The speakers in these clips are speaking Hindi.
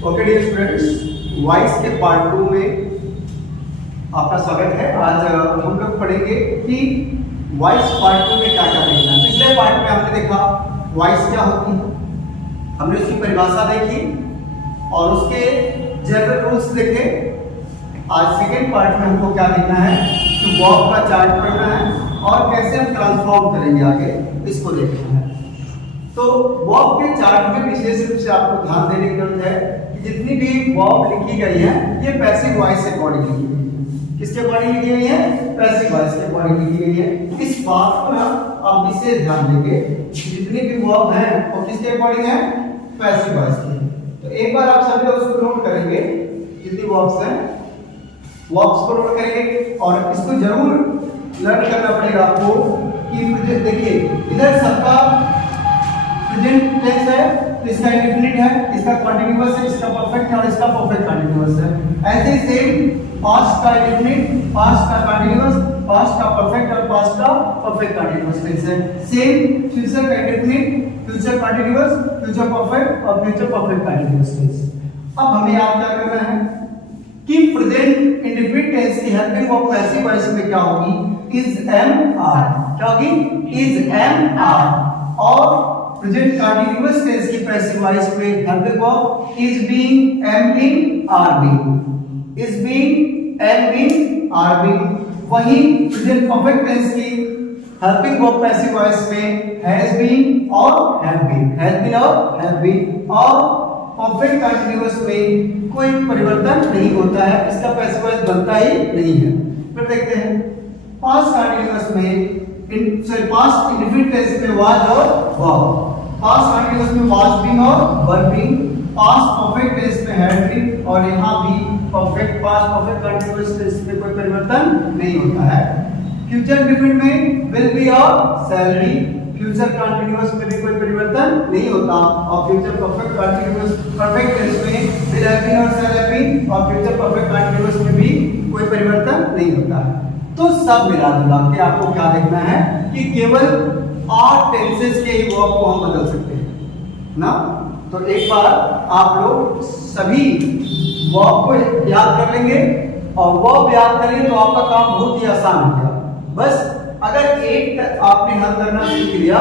ओके डियर स्टूडेंट्स, वॉइस के पार्ट 2 में आपका स्वागत है। आज हम लोग पढ़ेंगे कि वॉइस पार्ट 2 में क्या क्या देखना है। पिछले पार्ट में हमने देखा वॉइस क्या होती है, हमने उसकी परिभाषा देखी और उसके जनरल रूल्स देखे। आज सेकेंड पार्ट में हमको क्या देखना है कि वर्ब का चार्ट पढ़ना है और कैसे हम ट्रांसफॉर्म करेंगे आगे, इसको देखना है। तो वर्ब के चार्ट में विशेष रूप से आपको ध्यान देने की जरूरत है कि जितनी भी वर्ब लिखी गई है ये पैसिव वॉइस के अकॉर्डिंग लिखी गई है। किसके अकॉर्डिंग लिखी गई है? पैसिव वॉइस के अकॉर्डिंग लिखी गई है। इस बात को ना आप विशेष ध्यान देंगे, जितनी भी वर्ब है वो किसके अकॉर्डिंग है? पैसिव वॉइस के। तो एक बार आप सभी लोग उसको नोट करेंगे, जितनी वर्ब्स हैं वर्ब्स को नोट करेंगे और इसको जरूर लर्न करना पड़ेगा आपको कि देखिए इधर सबका प्रेजेंट टेंस है, इसका इंडेफिनिट है, इसका कंटीन्यूअस है, इसका परफेक्ट है और इसका परफेक्ट कंटीन्यूअस है। ऐसे ही सेम पास्ट का इंडेफिनिट, पास्ट का कंटीन्यूअस, पास्ट का परफेक्ट और पास्ट का परफेक्ट कंटीन्यूअस टेंस है। सेम फ्यूचर का indefinite, future continuous, future perfect और फ्यूचर परफेक्ट कंटीन्यूअस टेंस। अब हमें याद क्या करना है कि प्रेजेंट इंडेफिनिट टेंस की हेल्पिंग वर्ब पैसिव वॉइस में क्या होगी? Is am are. क्या होगी? Is am are. और प्रेजेंट कंटीन्यूअस टेंस की पैसिव वॉइस में helping verb is being, am being, are being. Is being, am being, are being. वहीं प्रेजेंट परफेक्ट टेंस की हेल्पिंग वर्ब पैसिव वॉइस में हैज बीन और हैव बीन, हैज बीन और हैव बीन। और परफेक्ट कंटीन्यूअस में कोई परिवर्तन नहीं होता है, इसका पैसिव वॉइस बनता ही नहीं है। फिर देखते हैं पास्ट कंटीन्यूअस में पास्ट इंडेफिनिट टेंस में वाज और वर्ब। पास्ट कंटीन्यूअस में वाज बीइंग और were being. Past perfect tense में हैड बीन और यहां भी perfect past perfect continuous tense में कोई परिवर्तन नहीं होता है। फ्यूचर इंडेफिनिट में विल बी और शैल बी। फ्यूचर कंटीन्यूअस में भी कोई परिवर्तन नहीं होता और future perfect continuous perfect tense में विल हैव बीन और शैल हैव बीन और फ्यूचर परफेक्ट कंटीन्यूअस में भी कोई परिवर्तन नहीं होता है। तो सब मिला जुला के आपको क्या देखना है कि केवल 8 टेंसेस के ही वर्ब को हम बदल सकते हैं ना। तो एक बार आप लोग सभी वर्ब को याद कर लेंगे और वर्ब याद करेंगे तो आपका काम बहुत ही आसान हो गया। बस अगर एक आपने हल करना सीख लिया,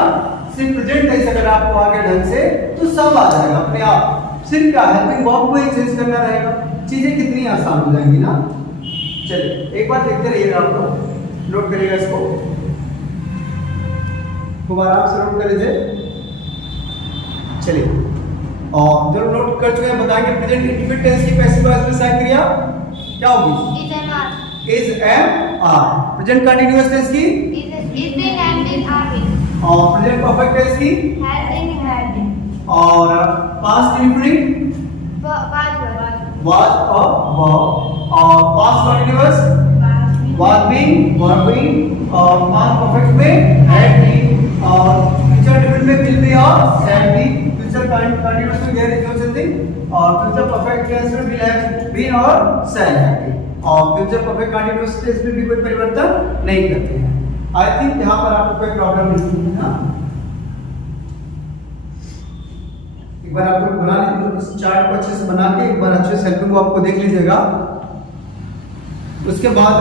सिर्फ प्रेजेंट टेंस अगर आपको आ गया ढंग से तो सब आ जाएगा अपने आप। सिर्फ क्या हेल्पिंग वर्ब को ही चेंज करना रहेगा, चीजें कितनी आसान हो जाएंगी ना। चलिए एक बार देखते रहिएगा, आप लोग नोट करिएगा इसको, खूब आराम से नोट कर लीजिए। चलिए और जो नोट कर चुके हैं बताएंगे प्रेजेंट इंडेफिनिट टेंस की पैसिव वॉइस में सहायक क्रिया क्या होगी? Is am are. Is am are. Present continuous tense की is been, have been, are been. और प्रेजेंट परफेक्ट टेंस की हैज बीन, हैव बीन। और पास्ट इंडेफिनिट वाज और वर्ब और past continuous was being, were being और पास्ट परफेक्ट में हैड बीन और फ्यूचर इंडेफिनिट में विल बी और शैल बी। फ्यूचर कंटीन्यूअस में देयर इज नो चेंजिंग और फ्यूचर परफेक्ट टेंस में विल हैव बीन और शैल हैव बीन और फ्यूचर परफेक्ट कंटीन्यूअस टेंस में भी कोई परिवर्तन नहीं करते हैं। आई थिंक यहां पर आपको कोई प्रॉब्लम नहीं है ना। एक बार आप लोग बना लीजिए, उस चार्ट को अच्छे से बना के एक बार अच्छे से हेल्पिंग वर्ब को देख लीजिएगा। उसके बाद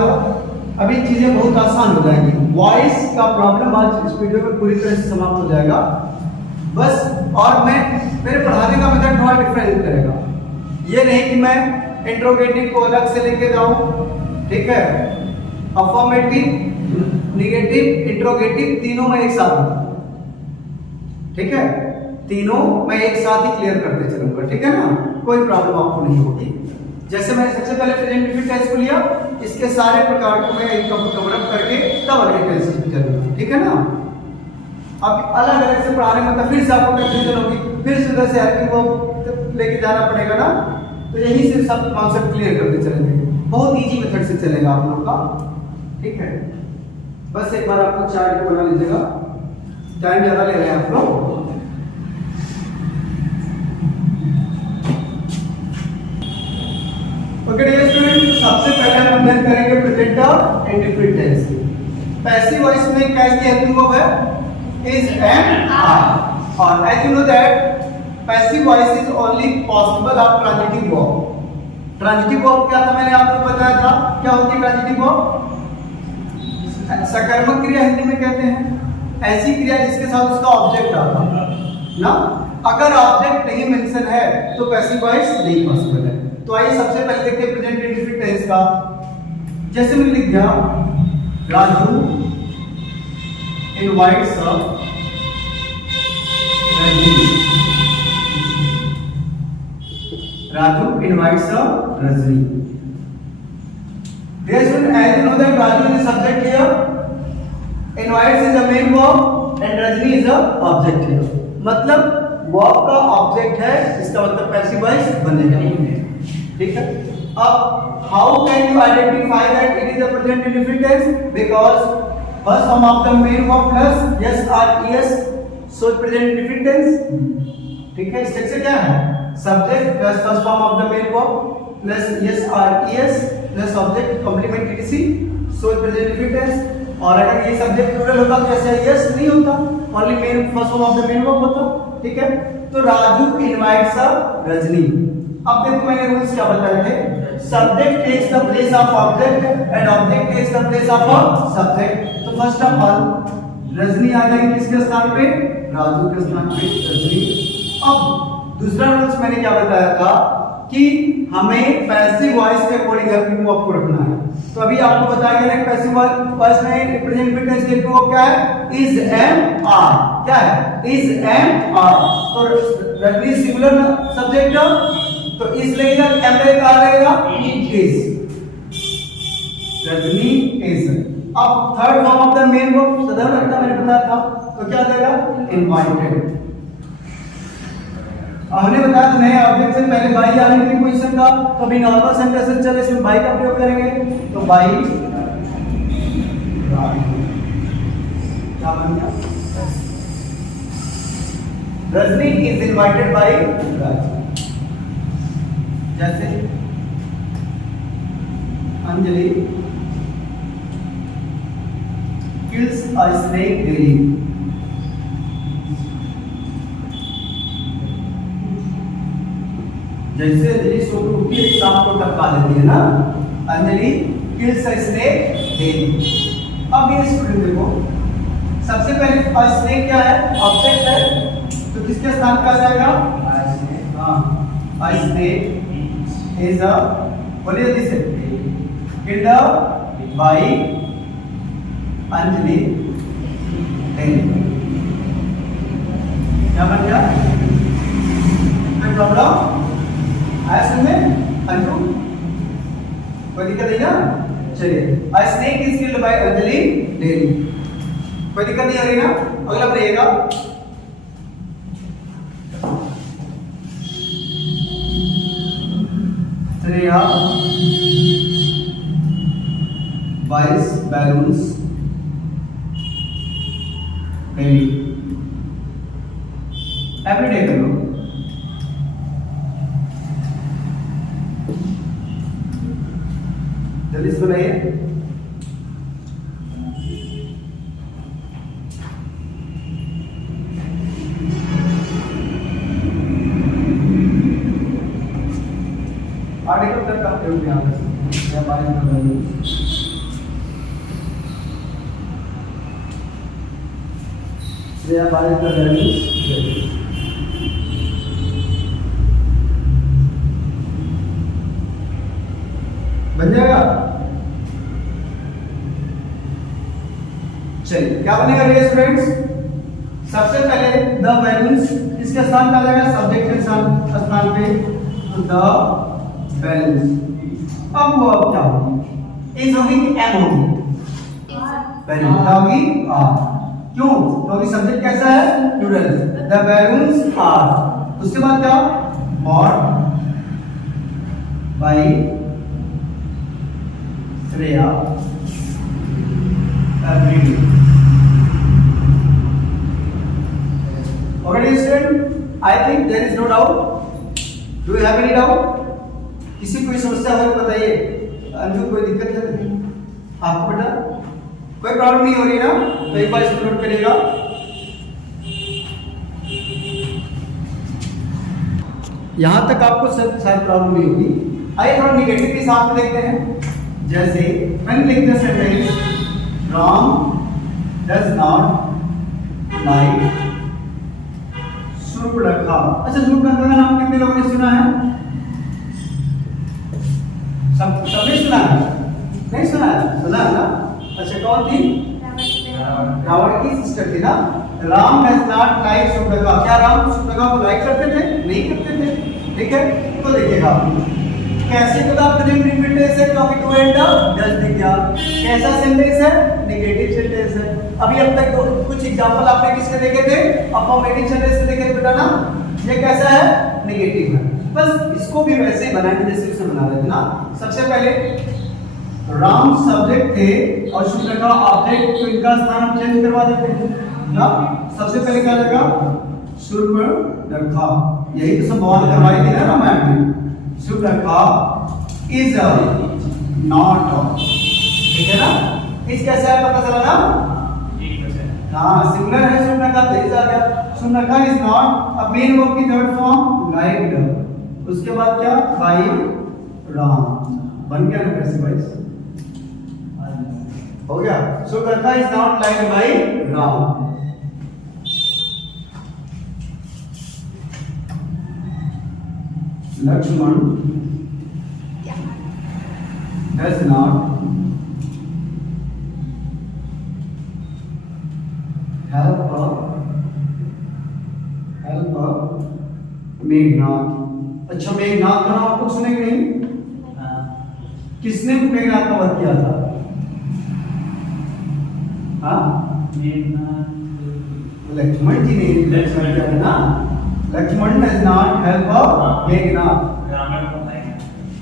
अभी चीजें बहुत आसान हो जाएंगी। वॉइस का प्रॉब्लम आज इस वीडियो में पूरी तरह से समाप्त हो जाएगा बस। और मेरे पढ़ाने का मेथड थोड़ा डिफरेंट करेगा। ये नहीं कि मैं इंट्रोगेटिव को अलग से लेके जाऊं, ठीक है? अफर्मेटिव, नेगेटिव, इंट्रोगेटिव तीनों में एक साथ, ठीक है? तीनों मैं एक साथ ही क्लियर करते चलूंगा, ठीक है ना। कोई प्रॉब्लम आपको नहीं होगी। जैसे मैंने सबसे पहले प्रेजेंट इंडेफिनिट टेंस को लिया, इसके सारे प्रकार को मैं एक कवर अप करके तब अगले टेंसेस पे चलूंगा, ठीक है ना। अब अलग अलग से पढ़ाने मतलब फिर से आपको कंफ्यूजन होगी, फिर से उधर से हेल्पिंग वर्ब लेके जाना पड़ेगा ना। तो यही से सब कॉन्सेप्ट क्लियर करते चलेंगे, बहुत इजी मेथड से चलेगा आप लोग का, ठीक है। बस एक बार आपको चार्ट बना लीजिएगा, टाइम ज्यादा ले रहे हैं आप लोग। ओके डियर स्टूडेंट, सबसे पहले हम अध्ययन करेंगे प्रेजेंट इंडेफिनिट टेंस की। पैसिव वॉइस में क्या इसकी हेल्पिंग वर्ब है? Is am are. और as you know that passive voice is only possible of transitive verb. Transitive verb क्या था, मैंने आपको बताया था, क्या होती है ट्रांजिटिव वर्ब? सकर्मक क्रिया हिंदी में कहते हैं ऐसी क्रिया जिसके साथ उसका ऑब्जेक्ट आता है ना। अगर ऑब्जेक्ट नहीं मेंशन है तो पैसिव वॉइस नहीं पॉसिबल है। तो आइए सबसे पहले देखते हैं प्रेजेंट इंडेफिनिट टेंस का। जैसे मैंने लिख दिया Raju invites Rajni, Raju invites Rajni. Yes, as you know that Raju is the subject here, invites is the main verb and Rajni is the object here. मतलब verb का object है, इसका मतलब passive voice बनेगा। ठीक है। अब how can you identify that it is a present indefinite tense? Because first form of the main verb plus yes or es, so present indefinite tense। ठीक है। स्ट्रक्चर क्या है? Subject plus first form of the main verb plus yes or es plus object complement टीसी, सो प्रेजेंट इंडेफिनिट टेंस। और अगर ये सब्जेक्ट प्लूरल होता तो ऐसे यस नहीं होता, only main first form of the main verb होता। ठीक है। तो राजू इनवाइट्स रजनी। अब देखो मैंने रूल्स क्या बताए थे, subject takes the place of object and object takes the place of subject. तो फर्स्ट ऑफ ऑल रजनी आ जाएगी किसके स्थान पे? राजू के स्थान पे रजनी। अब दूसरा रूल्स मैंने क्या बताया था कि हमें पैसिव वॉइस के अकॉर्डिंग हेल्पिंग वर्ब को रखना है। तो अभी आपको बताया गया ना पैसिव वॉइस में प्रेजेंट इंडेफिनिट टेंस के हेल्पिंग वर्ब क्या है? Is am are. क्या है? Is am are. तो रजनी सिंगुलर सब्जेक्ट, तो इज लगेगा, एम लगेगा, आ लगेगा इज। रजनी इज। अब third form of the main verb सदैव रखना मैंने बताया था, तो क्या देगा? इनवाइटेड। हमने बताया था नए ऑब्जेक्ट से पहले बाई आने की पोजीशन का, तो अभी नॉर्मल सेंटेंस चले इसमें बाई का प्रयोग करेंगे। तो बाई क्या बन गया? रजनी इज इनवाइटेड बाय राज। जैसे अंजलि किल्स अ स्नेक डेली। जैसे अंजलि सो के उठती है सांप को टपका देती है ना, अंजलि किल्स अ स्नेक डेली। अब ये स्टूडेंट देखो, सबसे पहले अ स्नेक क्या है? ऑब्जेक्ट है, तो किसके स्थान पे आ जाएगा? हाँ, अ स्नेक इज अ, बोलिए जल्दी से, किल्ड बाय अंजलि डेली। क्या बन गया? कोई प्रॉब्लम आया समझ में? अंजू कोई दिक्कत नहीं ना? चलिए, a snake is killed by Anjali daily. कोई दिक्कत नहीं आ रही ना? अगला रहेगा Shreya buys balloons daily। Every day कर लो। जल्दी से बनाइए। आर्टिकल तक का प्रयोग यहाँ पर या बारे में बताइए। या बारे में बताइए। बन जाएगा। चलिए क्या बनेगा डियर स्टूडेंट्स? सबसे पहले द बैलून्स इसके स्थान पे आ जाएगा, सब्जेक्ट के स्थान पे, तो द बैलून्स। अब वो क्या होगी? इज होगी कि एम होगी? बैलून क्या होगी? आर। क्यों? क्योंकि सब्जेक्ट कैसा है? प्लूरल। The balloons are. उसके बाद क्या? Bought by Shreya every day. Already student, I think there is no doubt. Do you have any doubt? किसी कोई समस्या हो तो बताइए। अंजू कोई दिक्कत है आपको बेटा? कोई प्रॉब्लम नहीं हो रही ना? तो एक बार इसको नोट करिएगा। यहाँ तक आपको शायद प्रॉब्लम नहीं होगी। आइए थोड़ा निगेटिव के साथ में देखते हैं। जैसे मैंने लिख दिया sentence Ram does not like Surpanakha. अच्छा, सुर्पणखा का नाम कितने लोगों ने सुना है? सबने सुना है? नहीं सुना है? सुना है ना? अच्छा, कौन थी? रावण की सिस्टर थी ना। Ram does not like Surpanakha. क्या राम सुर्पणखा को लाइक करते थे? नहीं करते थे। ठीक है, तो देखिएगा कैसे खुदा प्रेजेंट रिपीटेंस है, टॉपिक टू एंड डज दिख गया। कैसा सेंटेंस है? नेगेटिव सेंटेंस है। अभी अब तक कुछ एग्जांपल आपने किसके देखे थे? अफर्मेटिव सेंटेंस के देखे थे बेटा ना। ये कैसा है? नेगेटिव है। बस इसको भी वैसे ही बनाएंगे जैसे उसने बना रहे थे ना। सबसे पहले राम सब्जेक्ट थे और सुर्पणखा ऑब्जेक्ट, तो इनका स्थान हम चेंज करवा देते हैं ना। सबसे पहले क्या लगेगा? सुर्पणखा। यही तो सब बवाल करवाई थी ना रामायण में। सुर्पणखा इज नॉट, ठीक है ना। इस कैसे है पता चला ना? हाँ, सिंगुलर है सुर्पणखा, तो इज आ गया। Surpanakha is not. अब मेन वर्ब की थर्ड फॉर्म लाइक्ड, उसके बाद क्या? बाय राम। बन गया ना कैसे भाई? हो गया। Surpanakha is not liked by Ram. Lakshman does not help Meghnath. अच्छा, मेघनाथ का नाम आपको सुने कि नहीं? किसने मेघनाथ का वध किया था? हाँ, लक्ष्मण जी ने लक्ष्मण किया था ना। Lakshman does not help Meghnath.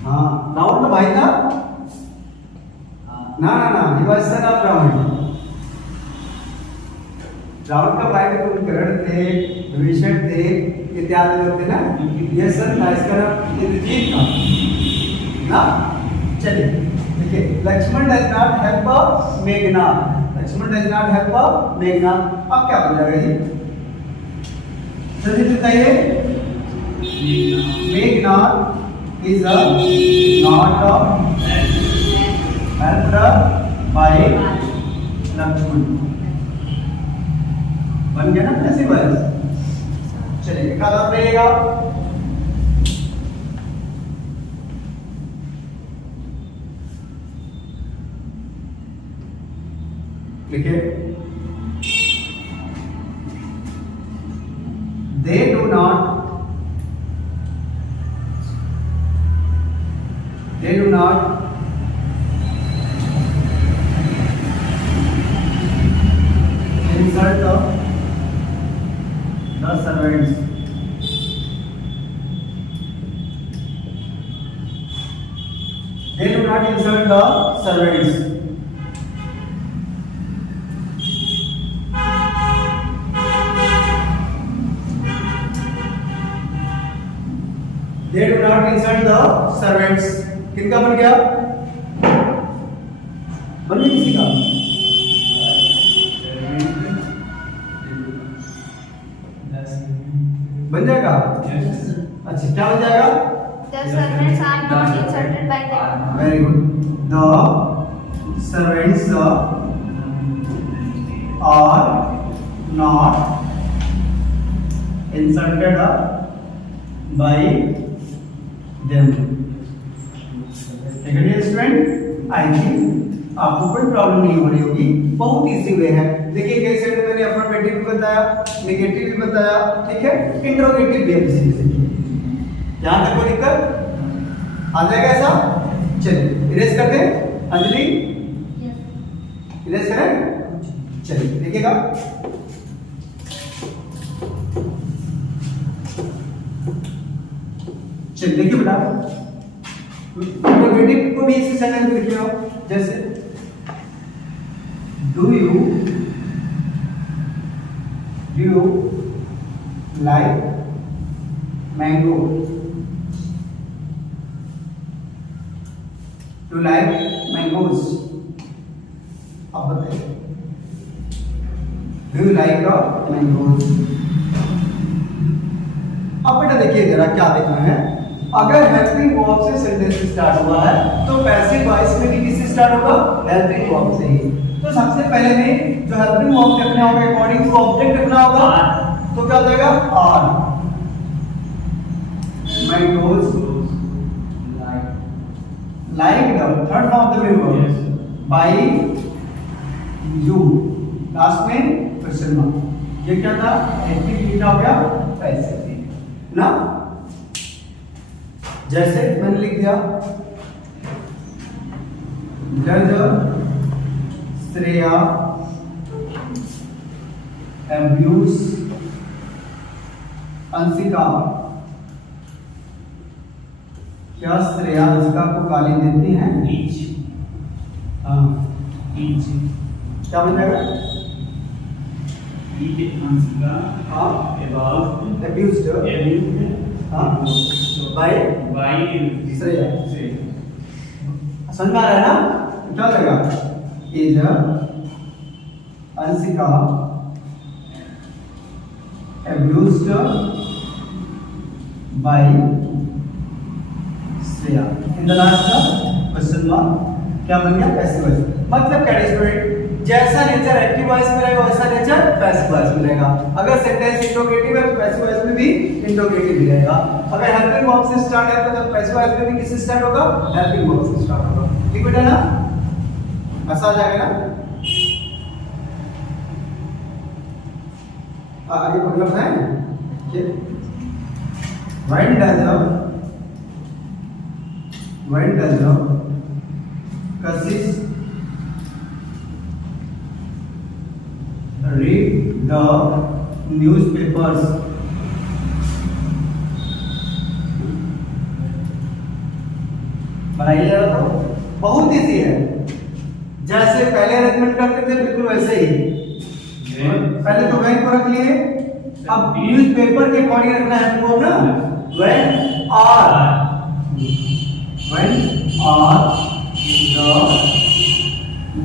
हाँ, रावण का भाई था ना। He was son of Ravan. Ravan का भाई तो कुंभकर्ण थे, विभीषण थे, इत्यादि लोग थे ना। ये सन था, इसका नाम इंद्रजीत था ना। चलिए देखिए, Lakshman does not help Meghnath. Lakshman does not help Meghnath. अब क्या बन जाएगा जी? जल्दी बताइए। Meghnath is not helped by Lakshman. बन गया ना कैसे बस? चलिए एक आधा रहेगा। देखिए, they do not insult the servants. They do not insult the servants. They do not insult the servants. किनका बन गया? बन गया किसी का? बन जाएगा? अच्छा, क्या बन जाएगा? The servants are not insulted by them. Very good. The servants are not insulted by them. ठीक है स्टूडेंट, आई थिंक आपको कोई प्रॉब्लम नहीं हो रही होगी। बहुत इजी वे है। देखिए कैसे मैंने अफर्मेटिव भी बताया, नेगेटिव भी बताया, ठीक है, इंट्रोगेटिव भी हम सीखेंगे। यहां तक कोई दिक्कत आ जाएगा ऐसा? चलिए इरेज करते हैं। अंजलि इरेज करें। चलिए देखिएगा, चलिए देखिए बेटा, इंट्रोगेटिव को भी इसी सेंटेंस में लिखिए। जैसे do you like mango? Do like mangoes? आप बताइए, डू यू लाइक मैंगोज? अब बेटा देखिए जरा क्या देखना है, अगर हेल्पिंग वर्ब से सेंटेंस स्टार्ट हुआ है तो पैसिव वॉइस में भी किससे स्टार्ट होगा, हेल्पिंग वर्ब से ही। तो सबसे पहले में जो हेल्पिंग वर्ब रखना होगा अकॉर्डिंग टू ऑब्जेक्ट रखना होगा, तो क्या हो जाएगा are. My doors like the third form of the verb by you, last में क्वेश्चन मार्क। ये क्या था, एक्टिव लिखा हो गया पैसिव ना। जैसे मैंने लिख दिया डज श्रेया अब्यूज अंशिका, क्या श्रेया अंशिका को गाली देती हैं? हाँ क्या बन जाएगा, हाँ अब्यूज्ड, हाँ बाय श्रेया। समझ में आ रहा है ना, क्या लगेगा, is Anshika abused by Shreya. In the last question mark क्या बन गया, पैसिव वॉइस। मतलब क्या स्टूडेंट, जैसा नेचर एक्टिव वॉइस में रहेगा वैसा नेचर पैसिव वॉइस में रहेगा। अगर सेंटेंस इंट्रोगेटिव है तो पैसिव वॉइस में भी इंट्रोगेटिव ही रहेगा। अगर हेल्पिंग वर्ब से स्टार्ट है तो पैसिव वॉइस में भी किससे स्टार्ट होगा, हेल्पिंग वर्ब से स्टार्ट होगा। ठीक बेटा ना, ऐसा आ जाएगा ना। आगे मतलब है when does Kassis read the newspapers? बनाइए जरा, तो बहुत इजी है, जैसे पहले अरेंजमेंट करते थे बिल्कुल वैसे ही। पहले तो वैन को रख लिए, अब न्यूज़पेपर के अकॉर्डिंग रखना है हमको ना। when are the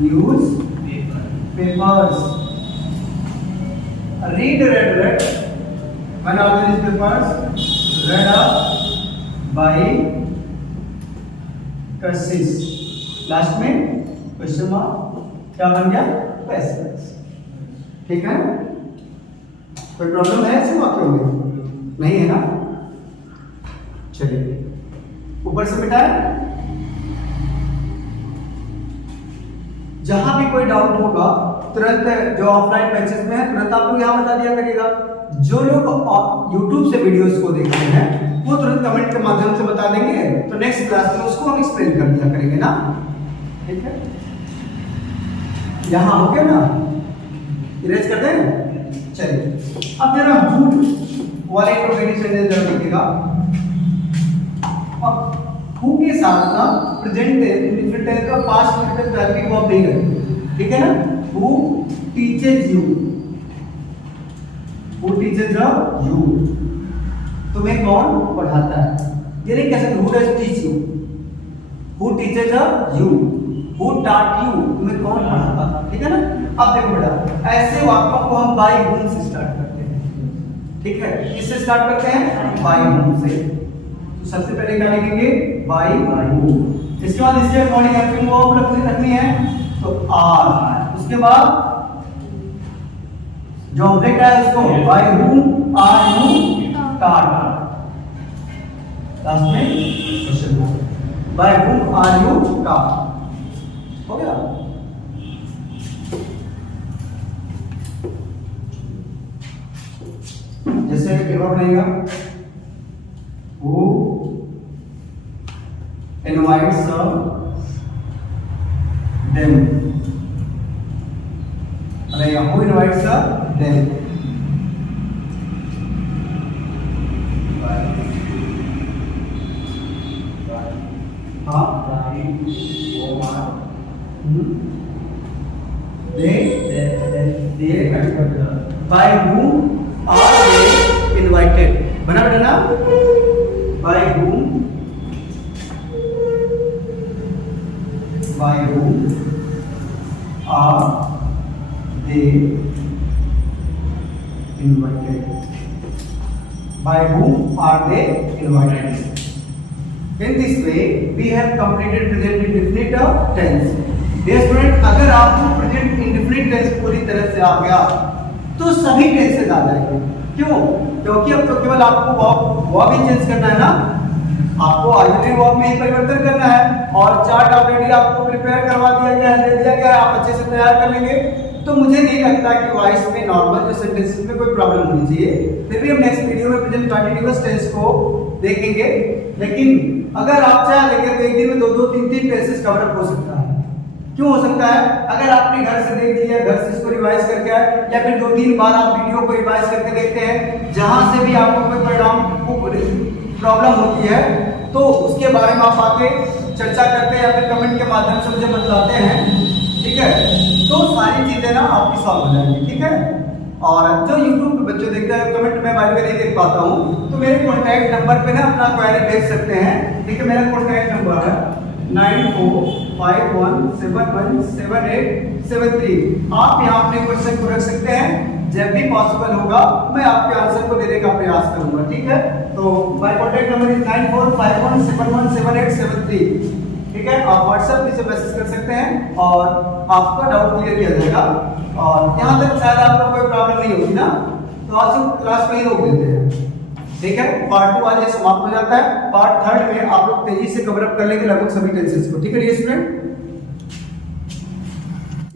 newspapers read when are the newspapers read up by Kassis, last में क्वेश्चन मार्क क्या बन गया, पैसिव। ठीक है, कोई प्रॉब्लम है ऐसे वाक्यों में? नहीं है ना। चलिए ऊपर से बेटा जहां भी कोई डाउट होगा तुरंत, जो ऑफलाइन बैचेस में है तुरंत आप लोग यहां बता दिया करिएगा। जो लोग YouTube से वीडियोस को देखते हैं वो तुरंत कमेंट के माध्यम से बता देंगे, तो नेक्स्ट क्लास में उसको हम एक्सप्लेन कर दिया करेंगे ना। ठीक है, यहां हो गया ना, इरेज कर दें। चलिए अब जरा हु वाले इंट्रोगेटिव सेंटेंस जरा देखिएगा। अब हु के साथ ना प्रेजेंट इंडेफिनिट टेंस का पास्ट इंडेफिनिट हेल्पिंग वर्ब नहीं है। ठीक है ना, who teaches you, who teaches you, तुम्हें कौन पढ़ाता है। ये नहीं कह सकते who does teach you, who teaches you, who taught you, तुम्हें कौन पढ़ाता था। ठीक है ना। अब देखो बेटा, ऐसे वाक्यों को हम बाय हुम से स्टार्ट करते हैं। ठीक है, किससे स्टार्ट करते हैं, बाय हुम से। तो सबसे पहले क्या लिखेंगे, बाय हुम। इसके बाद इसके अकॉर्डिंग हेल्पिंग वर्ब रखनी है तो आर। उसके बाद जो ऑब्जेक्ट है उसको by whom are you taught, last में question mark, by whom are you taught. हो गया। जैसे पेपर बनेगा, who invites them, रहेगा who invites them। हाँ by whom are they invited, बना बेटा ना, by whom are they invited। by whom are they invited. In this way we have completed present indefinite tense. Dear student, अगर आपको present indefinite tense पूरी तरह से आ गया तो सभी टेंसेस आ जाएंगे। क्यों? क्योंकि अब तो केवल आपको वर्ब ही चेंज करना है ना, आपको ऑलरेडी वर्ब में ही परिवर्तन करना है और चार्ट ऑलरेडी आपको प्रिपेयर करवा दिया गया है, दे दिया गया है, आप अच्छे से तैयार कर लेंगे। तो मुझे नहीं लगता कि वॉइस में नॉर्मल जो सेंटेंसेस में कोई प्रॉब्लम होनी चाहिए। फिर भी हम नेक्स्ट वीडियो में प्रेजेंट कंटीन्यूअस टेंस को देखेंगे, लेकिन अगर आप चाहेंगे तो एक दिन में 2-2, 3-3 टेंसेस कवर अप हो सकता है। क्यों हो सकता है? अगर आपने घर से देख लिया, घर से इसको रिवाइज करके आए, या फिर 2-3 बार आप वीडियो को रिवाइज करके देखते हैं, जहां से भी आपको कोई परिणाम प्रॉब्लम होती है तो उसके बारे में आप आके चर्चा करते हैं या फिर कमेंट के माध्यम से मुझे बताते हैं, ठीक है? तो सारी चीजें ना आपकी सॉल्व हो जाएंगी, ठीक है? और जो YouTube पे बच्चे देखते हैं कमेंट में बाय द वे नहीं देख पाता हूँ, तो मेरे कॉन्टैक्ट नंबर पे ना अपना क्वेरी भेज सकते हैं, ठीक है? मेरा कॉन्टैक्ट नंबर है 9451717873। आप यहाँ अपने क्वेश्चन को रख सकते हैं, जब भी पॉसिबल होगा मैं आपके आंसर को देने का प्रयास करूंगा, ठीक है? तो माय कॉन्टैक्ट नंबर इज 9451717873, ठीक है? आप व्हाट्सएप पे से मैसेज कर सकते हैं और आपका डाउट क्लियर किया जाएगा। और यहाँ तक शायद आपको कोई प्रॉब्लम नहीं होगी ना, तो आज हम क्लास को ही रोक देते हैं, ठीक है? पार्ट 2 आज समाप्त हो जाता है। पार्ट 3 में आप लोग तेजी से कवर अप कर लेंगे लगभग सभी टेंसेस को, ठीक है स्टूडेंट?